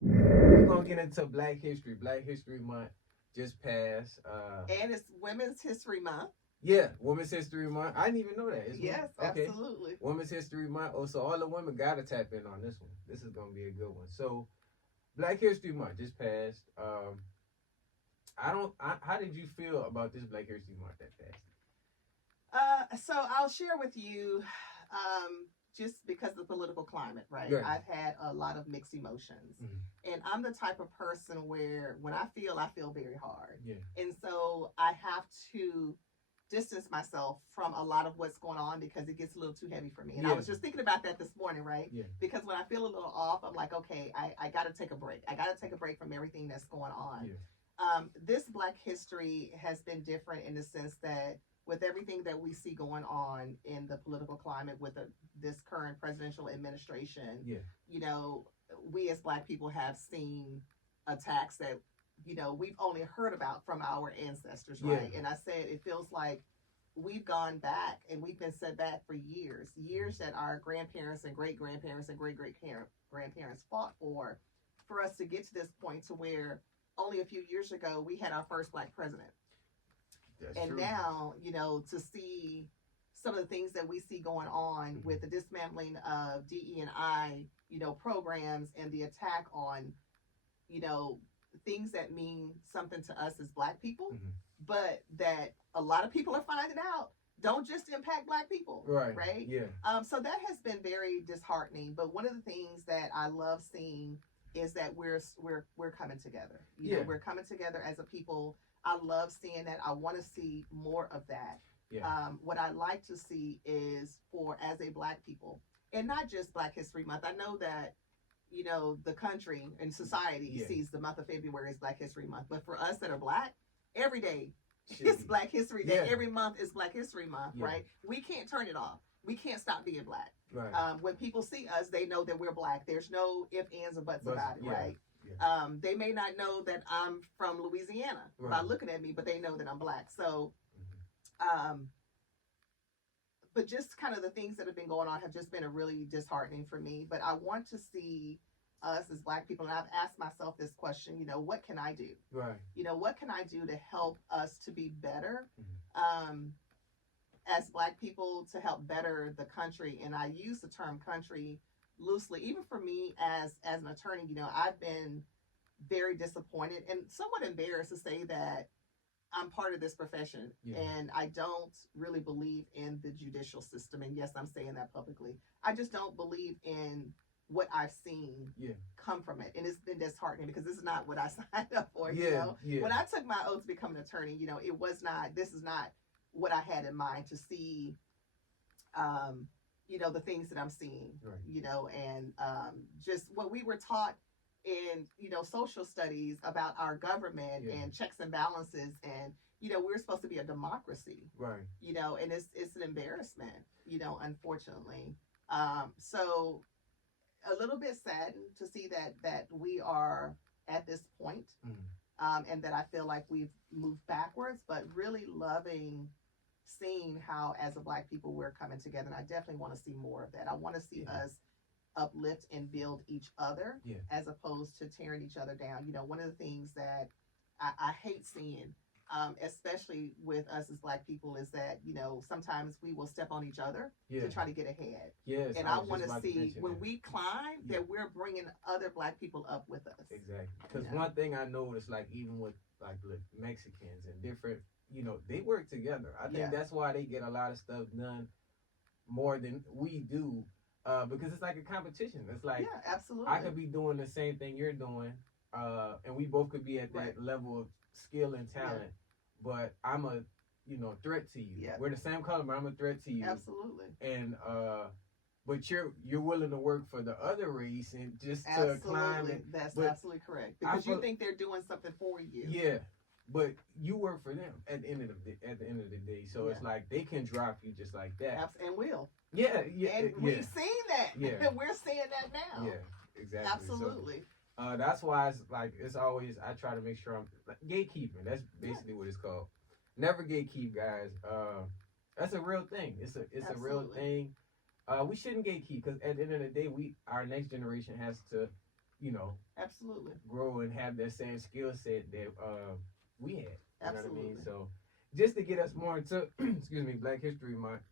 We're gonna get into Black History. Black History Month just passed. And it's Women's History Month. Yeah, Women's History Month. I didn't even know that. Yes, Okay. absolutely. Women's History Month. Oh, so all the women gotta tap in on this one. This is gonna be a good one. So Black History Month just passed. I don't. How did you feel about this Black History Month that passed? So I'll share with you, just because of the political climate, right? Right. I've had a lot of mixed emotions. Mm-hmm. And I'm the type of person where when I feel very hard. Yeah. And so I have to distance myself from a lot of what's going on because it gets a little too heavy for me. And I was just thinking about that this morning, right? Yeah. Because when I feel a little off, I'm like, okay, I got to take a break. I got to take a break from everything that's going on. Yeah. This Black history has been different in the sense that with everything that we see going on in the political climate with this current presidential administration, Yeah. you know, we as Black people have seen attacks that, you know, we've only heard about from our ancestors, right? And I said it feels like we've gone back and we've been set back for years that our grandparents and great grandparents and great grandparents fought for us to get to this point to where only a few years ago we had our first Black president. That's And true. now, you know, to see some of the things that we see going on with the dismantling of DE&I, you know, programs and the attack on, you know, things that mean something to us as Black people, but that a lot of people are finding out don't just impact Black people, right? Yeah. So that has been very disheartening. But one of the things that I love seeing is that we're coming together. You know, we're coming together as a people. I love seeing that. I want to see more of that. Yeah. What I like to see is for as a Black people, and not just Black History Month. I know that, you know, the country and society sees the month of February as Black History Month, but for us that are Black, every day is Black History Day. Every month is Black History Month, right? We can't turn it off. We can't stop being Black. Right. When people see us, they know that we're Black. There's no ifs, ands, or buts about it, right? They may not know that I'm from Louisiana by looking at me, but they know that I'm Black. So, but just kind of the things that have been going on have just been a really disheartening for me. But I want to see us as Black people, and I've asked myself this question, you know, what can I do? Right. You know, what can I do to help us to be better? As Black people, to help better the country. And I use the term country loosely. Even for me as an attorney, you know, I've been very disappointed and somewhat embarrassed to say that I'm part of this profession, and I don't really believe in the judicial system. And yes, I'm saying that publicly. I just don't believe in what I've seen come from it, and it's been disheartening because this is not what I signed up for. You know, when I took my oath to become an attorney, you know, it was not. This is not what I had in mind to see. You know, the things that I'm seeing. Right. You know, and just what we were taught in, you know, social studies about our government and checks and balances, and, you know, we're supposed to be a democracy, right? You know, and it's an embarrassment, you know, unfortunately. So a little bit saddened to see that we are at this point, and that I feel like we've moved backwards, but really loving seeing how as a Black people we're coming together, and I definitely want to see more of that. I want to see us uplift and build each other as opposed to tearing each other down. You know, one of the things that I hate seeing, especially with us as Black people, is that, you know, sometimes we will step on each other to try to get ahead. Yes, and I want to see when we climb that we're bringing other Black people up with us. Exactly. Because one thing I noticed, like even with like the Mexicans and different, you know, they work together. I think that's why they get a lot of stuff done more than we do. Because it's like a competition. It's like, absolutely. I could be doing the same thing you're doing, and we both could be at that level of skill and talent, but I'm a, you know, threat to you. We're the same color, but I'm a threat to you. Absolutely. And but you're willing to work for the other race and just to climb. And, that's absolutely correct. Because you think they're doing something for you. Yeah. But you work for them at the end of the day. So it's like they can drop you just like that. And will. Yeah. And we've seen that. Yeah. We're seeing that now. Yeah, exactly. Absolutely. So, that's why it's like it's always I try to make sure I'm like, gatekeeping. That's basically what it's called. Never gatekeep, guys. That's a real thing. It's a real thing. We shouldn't gatekeep because at the end of the day, our next generation has to you know, absolutely grow and have that same skill set that we had. You absolutely. know what I mean? So just to get us more into excuse me, Black History Month,